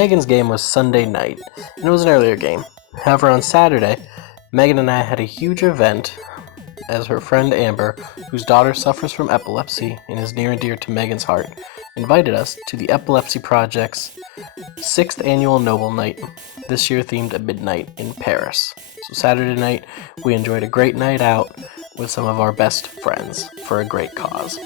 Megan's game was Sunday night, and it was an earlier game. However, on Saturday, Megan and I had a huge event as her friend Amber, whose daughter suffers from epilepsy and is near and dear to Megan's heart, invited us to the Epilepsy Project's 6th annual Noble Night, this year themed at midnight in Paris. So Saturday night, we enjoyed a great night out with some of our best friends for a great cause.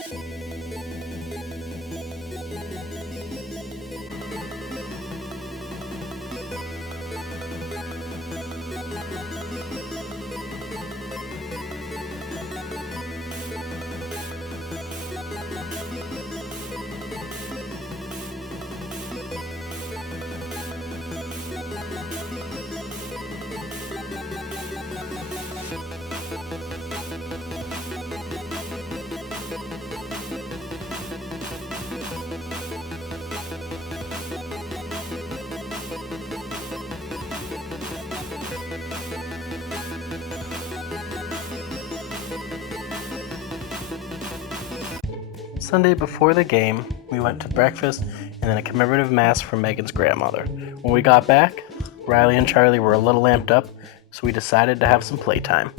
Sunday before the game, we went to breakfast and then a commemorative mass for Megan's grandmother. When we got back, Riley and Charlie were a little amped up, so we decided to have some playtime.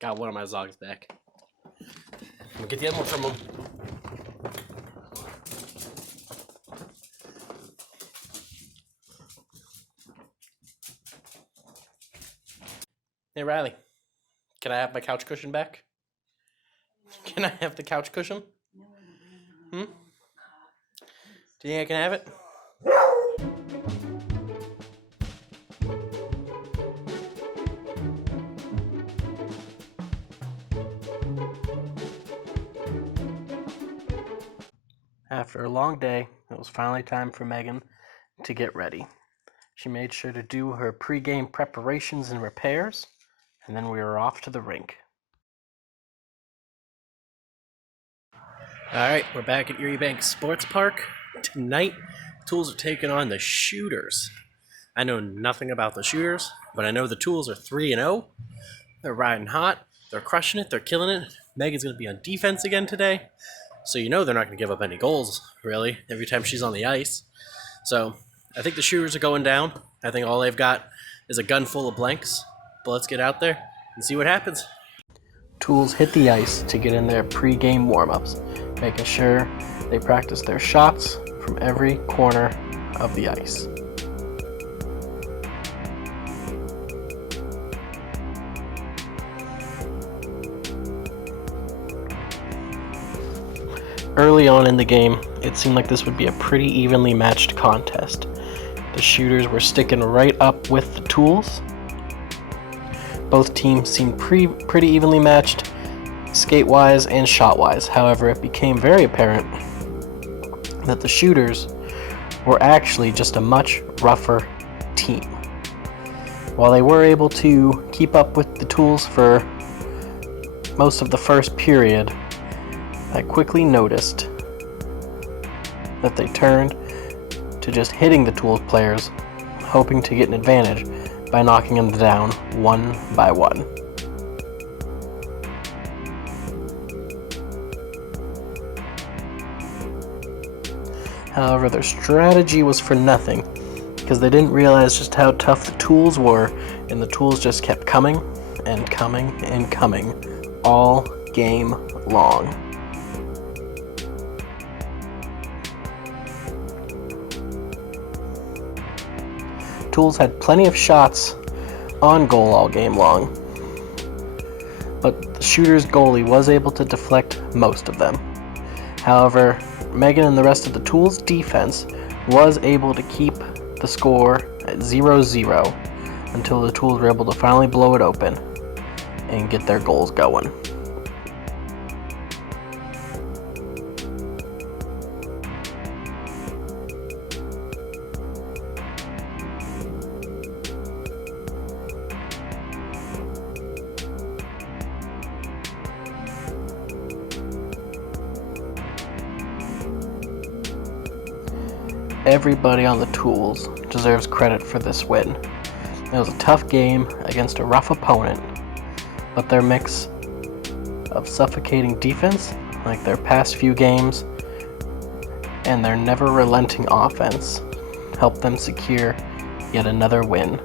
Got one of my Zogs back. I'm gonna get the other one from him. Hey Riley, can I have my couch cushion back? Can I have the couch cushion? Do you think I can have it? After a long day, it was finally time for Megan to get ready. She made sure to do her pre-game preparations and repairs, and then we were off to the rink. Alright, we're back at Erie Bank Sports Park. Tonight, Tools are taking on the Shooters. I know nothing about the Shooters, but I know the Tools are 3-0. They're riding hot, they're crushing it, they're killing it. Megan's going to be on defense again today, so you know they're not going to give up any goals, really, every time she's on the ice. So, I think the Shooters are going down. I think all they've got is a gun full of blanks. But let's get out there and see what happens. Tools hit the ice to get in their pre-game warm-ups, making sure they practice their shots from every corner of the ice. Early on in the game, it seemed like this would be a pretty evenly matched contest. The Shooters were sticking right up with the Tools. Both teams seemed pretty evenly matched, skate-wise and shot-wise. However, it became very apparent that the Shooters were actually just a much rougher team. While they were able to keep up with the Tools for most of the first period, I quickly noticed that they turned to just hitting the Tools players, hoping to get an advantage by knocking them down one by one. However, their strategy was for nothing, because they didn't realize just how tough the Tools were, and the Tools just kept coming and coming and coming all game long. Tools had plenty of shots on goal all game long, but the Shooters' goalie was able to deflect most of them. However, Megan and the rest of the Tools' defense was able to keep the score at 0-0 until the Tools were able to finally blow it open and get their goals going. Everybody on the Tools deserves credit for this win. It was a tough game against a rough opponent, but their mix of suffocating defense, like their past few games, and their never-relenting offense helped them secure yet another win.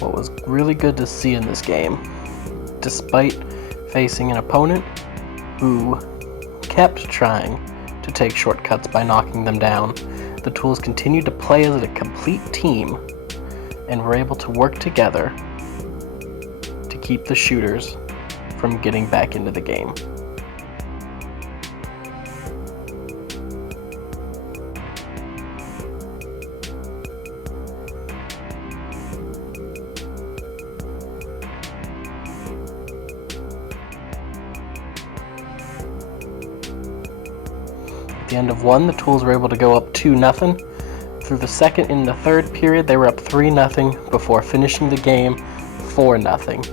What was really good to see in this game, despite facing an opponent who kept trying to take shortcuts by knocking them down, the Tools continued to play as a complete team and were able to work together to keep the shooters from getting back into the game. At the end of one, the Tools were able to go up 2-0. Through the second and the third period, they were up 3-0 before finishing the game 4-0.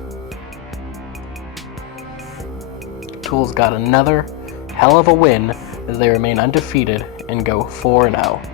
Tools got another hell of a win as they remain undefeated and go 4-0.